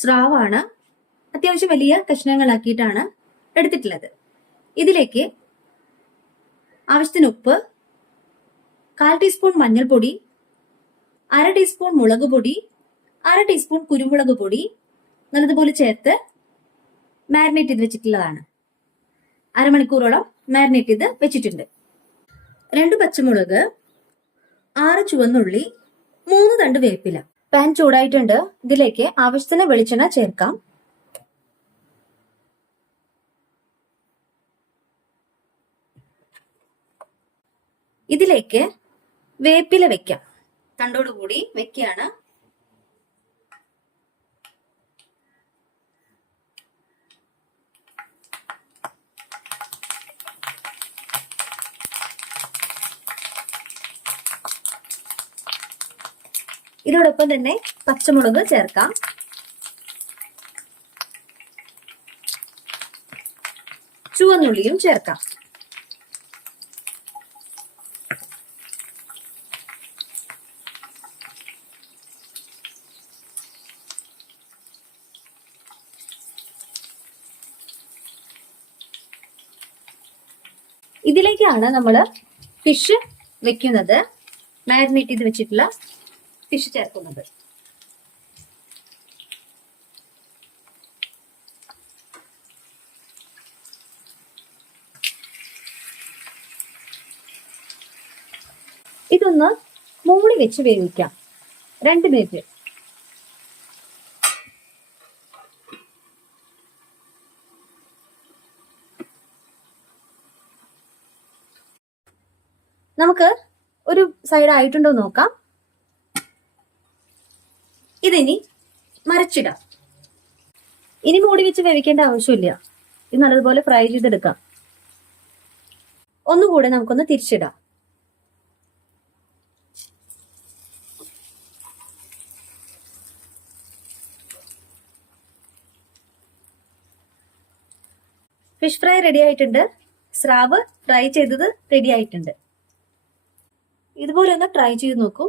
സ്രാവാണ്. അത്യാവശ്യം വലിയ കഷ്ണങ്ങളാക്കിയിട്ടാണ് എടുത്തിട്ടുള്ളത്. ഇതിലേക്ക് ആവശ്യത്തിന് ഉപ്പ്, 1/4 ടീസ്പൂൺ മഞ്ഞൾപ്പൊടി, 1/2 ടീസ്പൂൺ മുളക് പൊടി, 1/2 ടീസ്പൂൺ കുരുമുളക് പൊടി നല്ലതുപോലെ ചേർത്ത് മാരിനേറ്റ് ചെയ്ത് വെച്ചിട്ടുള്ളതാണ്. അരമണിക്കൂറോളം മാരിനേറ്റ് ചെയ്ത് വെച്ചിട്ടുണ്ട്. 2 പച്ചമുളക്, 6 ചുവന്നുള്ളി, 3 തണ്ട് വേപ്പില. പാൻ ചൂടായിട്ടുണ്ട്. ഇതിലേക്ക് ആവശ്യത്തിന് വെളിച്ചെണ്ണ ചേർക്കാം. ഇതിലേക്ക് വേപ്പില വെക്കാം. തണ്ടോടുകൂടി വെക്കുകയാണ്. ഇതോടൊപ്പം തന്നെ പച്ചമുളക് ചേർക്കാം. ചുവന്നുള്ളിയും ചേർക്കാം. ഇതിലേക്കാണ് നമ്മൾ ഫിഷ് വെക്കുന്നത്. മാരിനേറ്റ് ചെയ്ത് വെച്ചിട്ടുള്ള ഫിഷ് ചേർക്കുന്നത്. ഇതൊന്ന് മൂടി വെച്ച് വേവിക്കാം 2 മിനിറ്റ്. നമുക്ക് ഒരു സൈഡ് ആയിട്ടുണ്ടോ നോക്കാം. ഇതിനി മറിച്ചിടാം. ഇനി മൂടി വെച്ച് വേവിക്കേണ്ട ആവശ്യമില്ല. ഇത് നല്ലതുപോലെ ഫ്രൈ ചെയ്തെടുക്കാം. ഒന്നുകൂടെ നമുക്കൊന്ന് തിരിച്ചിടാം. ഫിഷ് ഫ്രൈ റെഡി ആയിട്ടുണ്ട്. സ്രാവ് ഫ്രൈ ചെയ്തത് റെഡി ആയിട്ടുണ്ട്. ഇതുപോലെ ഒന്ന് ട്രൈ ചെയ്ത് നോക്കൂ.